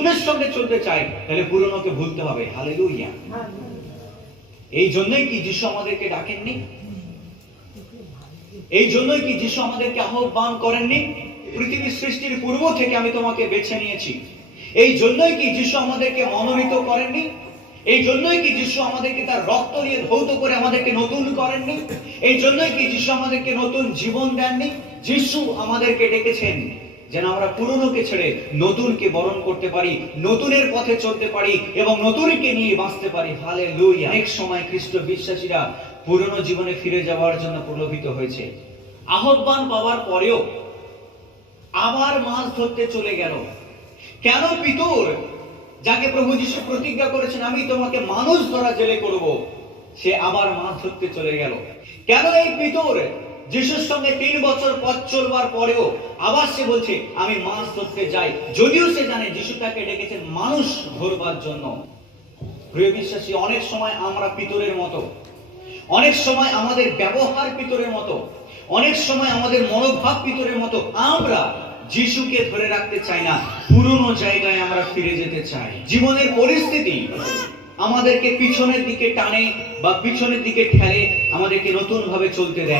নতুনের সঙ্গে চলতে চাই, তাহলে পুরনোকে ভুলতে হবে। হালেলুয়া। এই জন্যই কি যিশু আমাদেরকে ডাকেননি? এই জন্যই কি যিশু আমাদেরকে আহ্বান করেননি? পৃথিবীর সৃষ্টির পূর্ব থেকে আমি তোমাকে বেছে নিয়েছি। এই জন্যই কি যিশু আমাদেরকে মনোনীত করেননি? এই জন্যই কি যিশু আমাদেরকে তার রক্ত দিয়ে ধৌত করে আমাদেরকে নতুন করেননি? এই জন্যই কি যিশু আমাদেরকে নতুন জীবন দেননি? যিশু আমাদেরকে ডেকেছেন যেন আমরা পুরনোকে ছেড়ে নতুনকে বরণ করতে পারি, নতুনের পথে চলতে পারি এবং নতুনকে নিয়ে বাঁচতে পারি। হালেলুয়া। অনেক সময় খ্রিস্ট বিশ্বাসীরা পুরনো জীবনে ফিরে যাওয়ার জন্য প্রলোভিত হয়েছে। আহ্বান পাওয়ার পরেও আবার মাছ ধরতে চলে গেল। কেন? পিতর, যাকে প্রভু যিশু প্রতিজ্ঞা করেছেন আমি তোমাকে মানুষ ধরা জেলে করব, সে আবার মাছ ধরতে চলে গেল। কেন এই পিতর যিশুর সঙ্গে 3 বছর পথ চলবার পরেও আবার সে বলছে আমি মাছ ধরতে যাই, যদিও সে জানে যিশু তাকে ডেকেছেন মানুষ ধরবার জন্য। প্রিয় বিশ্বাসী, অনেক সময় আমরা পিতরের মতো, অনেক সময় আমাদের ব্যবহার পিতরের মতো, অনেক সময় আমাদের মনোভাব পিতরের মতো। আমরা যিশুকে ধরে রাখতে চাই না, পুরনো জায়গায় আমরা ফিরে যেতে চাই। জীবনের পরিস্থিতি আমাদেরকে পিছনের দিকে টানে বা পিছনের দিকে ঠেলে, আমাদেরকে নতুন ভাবে চলতে দেয়।